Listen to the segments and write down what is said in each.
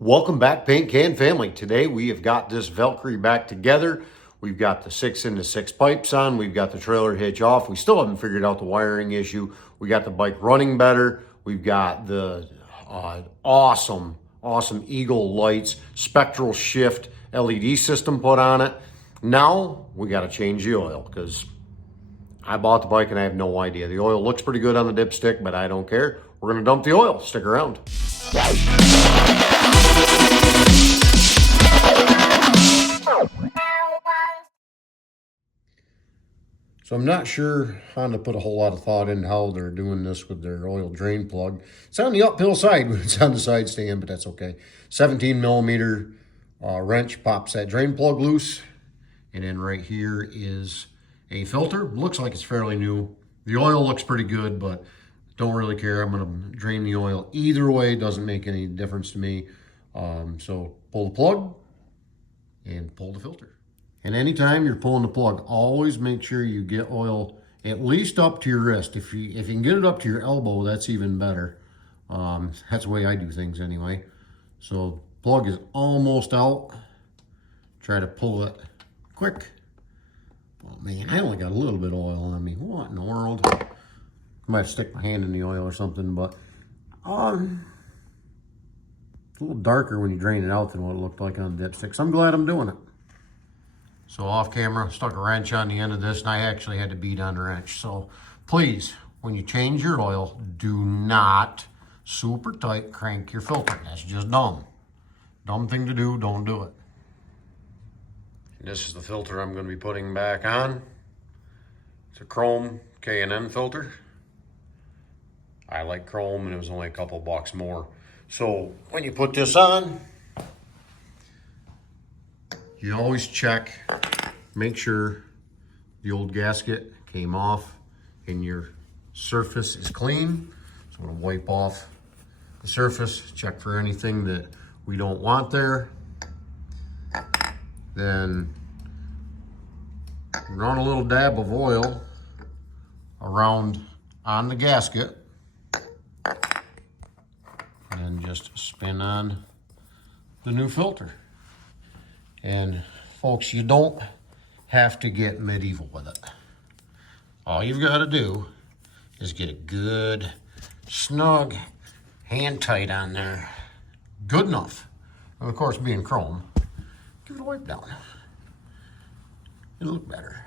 Welcome back, Paint Can family. Today we have got this Valkyrie back together. We've got the 6-into-6 pipes on. We've got the trailer hitch off. We still haven't figured out the wiring issue. We got the bike running better. We've got the awesome Eagle lights, spectral shift LED system put on it. Now we got to change the oil because I bought the bike and I have no idea. The oil looks pretty good on the dipstick, but I don't care. We're going to dump the oil. Stick around. So I'm not sure Honda put a whole lot of thought in how they're doing this with their oil drain plug. It's on the uphill side when it's on the side stand, but that's okay. 17 millimeter wrench pops that drain plug loose. And then right here is a filter. Looks like it's fairly new. The oil looks pretty good, but don't really care. I'm gonna drain the oil either way. Doesn't make any difference to me. So pull the plug and pull the filter. And anytime you're pulling the plug, always make sure you get oil at least up to your wrist. If you can get it up to your elbow, that's even better. That's the way I do things anyway. So plug is almost out. Try to pull it quick. Oh man, I only got a little bit of oil on me. What in the world? I might stick my hand in the oil or something, but it's a little darker when you drain it out than what it looked like on the dipstick. So I'm glad I'm doing it. So off camera, stuck a wrench on the end of this, and I actually had to beat on the wrench. So please, when you change your oil, do not super tight crank your filter. That's just dumb. Dumb thing to do, don't do it. And this is the filter I'm going to be putting back on. It's a chrome K&N filter. I like chrome, and it was only a couple bucks more. So when you put this on, you always check, make sure the old gasket came off and your surface is clean. So I'm gonna wipe off the surface, check for anything that we don't want there. Then run a little dab of oil around on the gasket. And then just spin on the new filter. And folks, you don't have to get medieval with it. All you've got to do is get a good, snug, hand tight on there. Good enough. And of course, being chrome, give it a wipe down. It'll look better.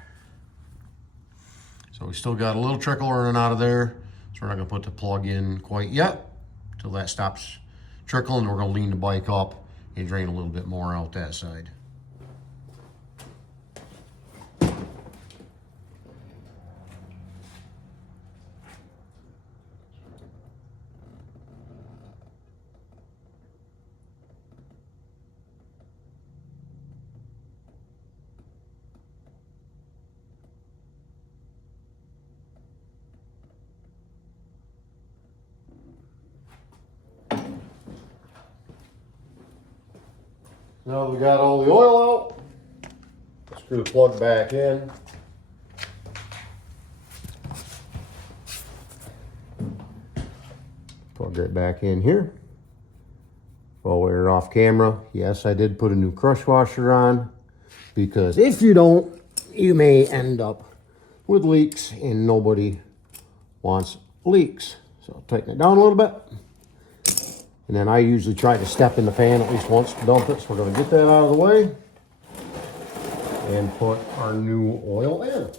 So we still got a little trickle running out of there. So we're not gonna put the plug in quite yet until that stops trickling. We're gonna lean the bike up and drain a little bit more out that side. Now we got all the oil out, screw the plug back in. Plug right back in here. While we're off camera, yes, I did put a new crush washer on, because if you don't, you may end up with leaks, and nobody wants leaks. So tighten it down a little bit. And then I usually try to step in the pan at least once to dump it. So we're going to get that out of the way and put our new oil in.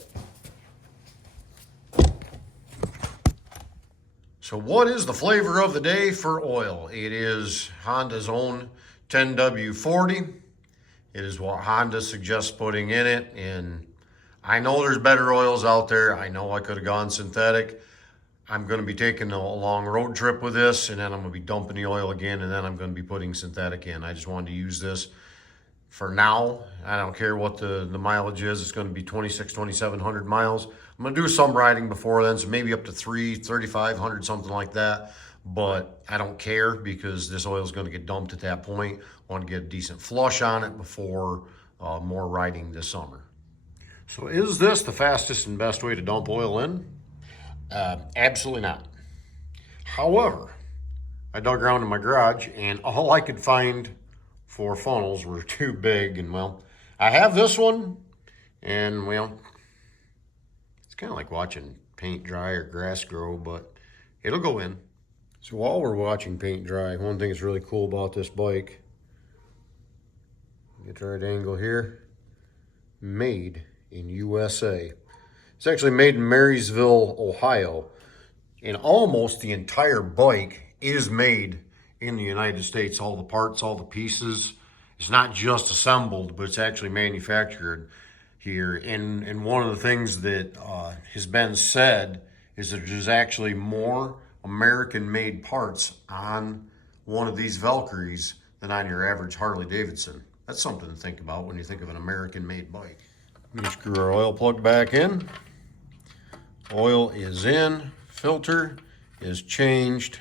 So what is the flavor of the day for oil? It is Honda's own 10W40. It is what Honda suggests putting in it. And I know there's better oils out there. I know I could have gone synthetic. I'm going to be taking a long road trip with this, and then I'm going to be dumping the oil again, and then I'm going to be putting synthetic in. I just wanted to use this for now. I don't care what the mileage is. It's going to be 2,700 miles. I'm going to do some riding before then, so maybe up to 3,500, something like that. But I don't care because this oil is going to get dumped at that point. I want to get a decent flush on it before more riding this summer. So is this the fastest and best way to dump oil in? Absolutely not. However, I dug around in my garage and all I could find for funnels were too big. And well, I have this one and well, it's kind of like watching paint dry or grass grow, but it'll go in. So while we're watching paint dry, one thing that's really cool about this bike, get the right angle here, made in USA. It's actually made in Marysville, Ohio, and almost the entire bike is made in the United States. All the parts, all the pieces. It's not just assembled, but it's actually manufactured here. And one of the things that has been said is that there's actually more American-made parts on one of these Valkyries than on your average Harley-Davidson. That's something to think about when you think of an American-made bike. Let me screw our oil plug back in. Oil is in, filter is changed.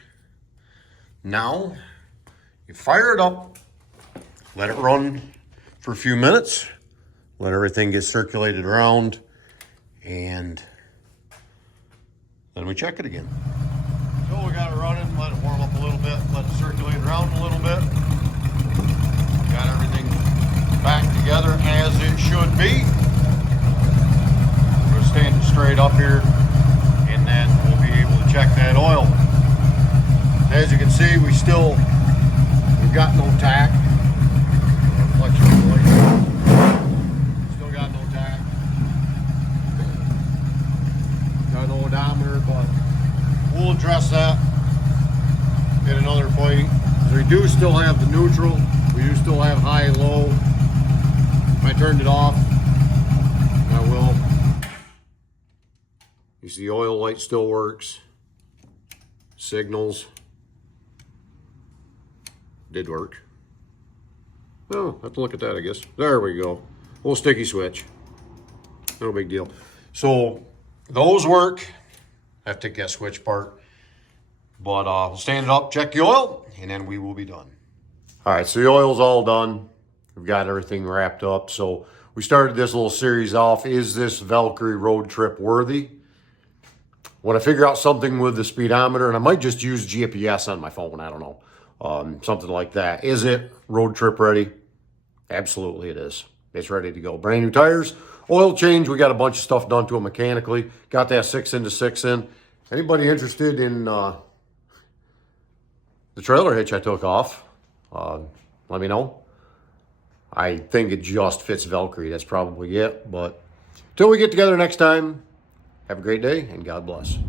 Now, you fire it up, let it run for a few minutes, let everything get circulated around, and then we check it again. So we got it running, let it warm up a little bit, let it circulate around a little bit. Got everything back together as it should be. We're standing straight up here, and then we'll be able to check that oil. As you can see, we've got no tack. Still got no tack. Got no odometer, but we'll address that in another fight. We do still have the neutral. We do still have high and low. If I turned it off, I will. You see the oil light still works. Signals did work. Oh, I have to look at that, I guess. There we go. Little sticky switch. No big deal. So those work. I have to take that switch part. But we'll stand it up, check the oil, and then we will be done. All right, so the oil's all done. We've got everything wrapped up. So we started this little series off. Is this Valkyrie road trip worthy? When I figure out something with the speedometer, and I might just use GPS on my phone, I don't know. Something like that. Is it road trip ready? Absolutely it is. It's ready to go. Brand new tires, oil change. We got a bunch of stuff done to it mechanically. Got that 6 into 6 in. Anybody interested in the trailer hitch I took off, let me know. I think it just fits Valkyrie. That's probably it. But until we get together next time, have a great day and God bless.